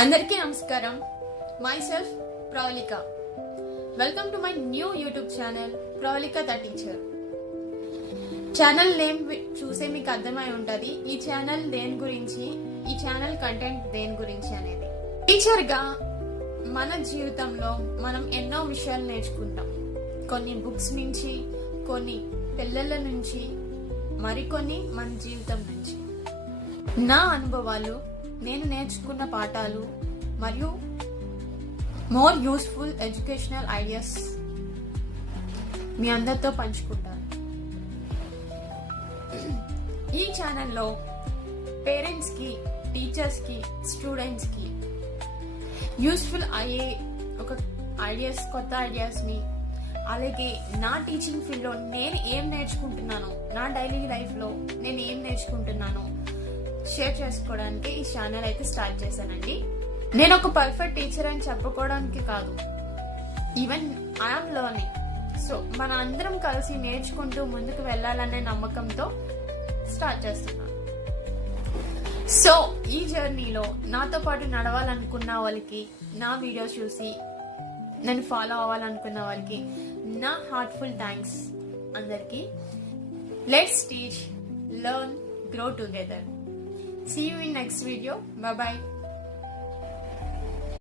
అందరికీ నమస్కారం. myself Pravalika. Welcome to my new YouTube channel Pravalika the teacher. Channel name చూసే మీకు అర్థమై ఉంటది ఈ ఛానల్ దేని గురించి, ఈ ఛానల్ కంటెంట్ దేని గురించి అనేది. టీచర్ గా మన జీవితంలో మనం ఎన్నో విషయాలు నేర్చుకుంటాం. కొన్ని బుక్స్ నుంచి, కొన్ని పిల్లల నుంచి, మరికొన్ని మన జీవితం నుంచి. నా అనుభవాలు, నేను నేర్చుకున్న పాఠాలు మరియు మోర్ యూస్ఫుల్ ఎడ్యుకేషనల్ ఐడియాస్ మీ అందరితో పంచుకుంటాను. ఈ ఛానల్లో పేరెంట్స్ కి, టీచర్స్ కి, స్టూడెంట్స్ కి యూస్ఫుల్ అయ్యే ఒక ఐడియాస్, కొత్త ఐడియాస్ ని, అలాగే నా టీచింగ్ ఫీల్డ్ లో నేను ఏం నేర్చుకుంటున్నాను, నా డైలీ లైఫ్ లో నేను ఏం నేర్చుకుంటున్నాను షేర్ చేసుకోవడానికి ఈ ఛానల్ అయితే స్టార్ట్ చేశానండి. నేను ఒక పర్ఫెక్ట్ టీచర్ అని చెప్పుకోవడానికి కాదు, ఈవెన్ ఐఎమ్ లెర్నింగ్. సో మన అందరం కలిసి నేర్చుకుంటూ ముందుకు వెళ్ళాలనే నమ్మకంతో స్టార్ట్ చేస్తున్నాను. సో ఈ జర్నీలో నాతో పాటు నడవాలనుకున్న వాళ్ళకి, నా వీడియోస్ చూసి నన్ను ఫాలో అవ్వాలనుకున్న వాళ్ళకి నా హార్ట్ఫుల్ థ్యాంక్స్ అందరికి. Let's teach, learn, grow together. See you in next video. Bye bye.